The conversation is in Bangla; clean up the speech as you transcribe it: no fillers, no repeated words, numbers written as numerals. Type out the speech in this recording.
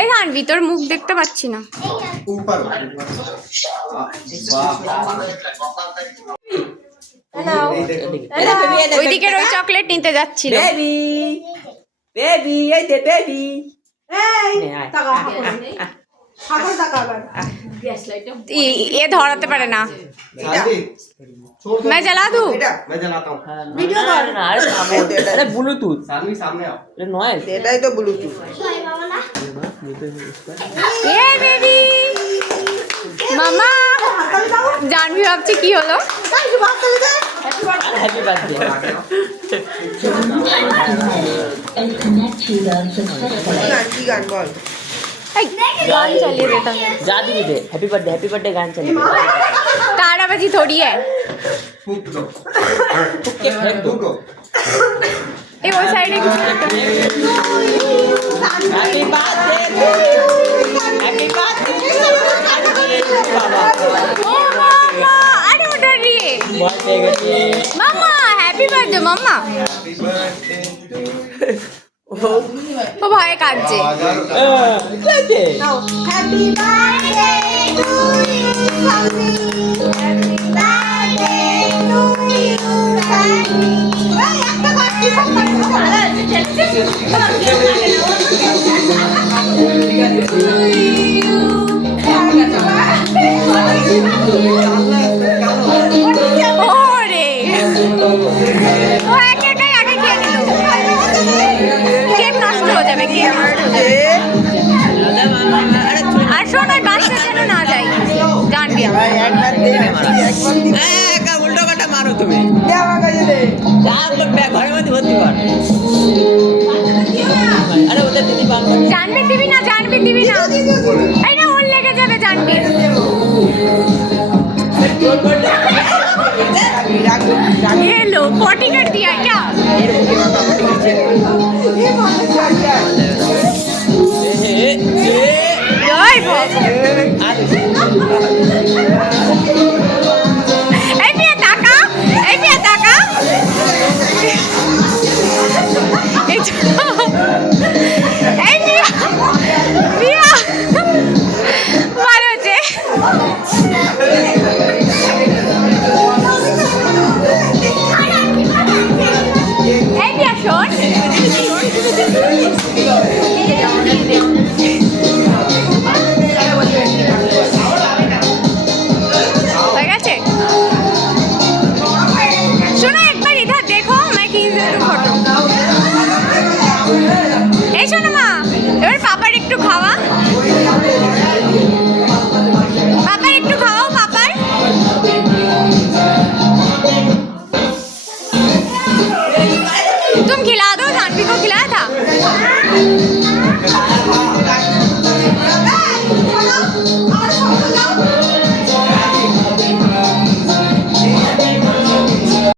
এই জানবি তোর মুখ দেখতে পাচ্ছি না। ওইদিকের ওই চকলেট নিতে যাচ্ছিল। ये धराते पारे ना। मैं जला दूं? मैं जलाता हूँ। Video call. अरे ब्लूटूथ सामने आओ। अरे नॉइज এটা তো ব্লুটুথ। ये बेबी मामा जानवी ভাবছি কি হলো? हैप्पी बर्थडे কি গান বল? गान चलिए देता हूँ। जा दीदी दे हैप्पी बर्थडे गान चलिए ताराबाजी थोड़ी है। फूक दो। के फेंक दो फूको। ये वो साइड है। हैप्पी बर्थडे हैप्पी बर्थडे ओ मामा अरे उधर रही है बर्थडे गई मामा हैप्पी बर्थडे मामा Happy birthday to you। ও ভয়ে কাঁদছে। Birthday Happy birthday to you, Sunny. Happy birthday to you, Sunny. ওই একটা বাচ্চা সব ওরে ও একা একাই আগে খেয়ে নিল। কেক নষ্ট হয়ে যাবে কেক নষ্ট হয়ে যাবে। আর শোন ওই বাচ্চা যেন না যায় জানবি একবার দে का उल्टा काटा मारो तुम्हें দে আমার কাছে দে। जा घर में भर्ती कर अरे उधर दीदी बाल জানবি দিবি না জানবি দিবি না এই না ওর লেগে যাবে জানবি। ये लो पॉटी कर दिया क्या? जय बाबा। এই পিয়া টাকা এই পিয়া টাকা এই পিয়া পিয়া ভালো হচ্ছে। এই পিয়া শোন হয়ে গেছে। শোনো একবার ইধার দেখো मैं खींच देती हूँ फोटो। এই শোনো মা এবার পাপার একটু খাওয়া पापा একটু খাও পাপার। तुम खिला दो जानवी को खिलाया था। আমার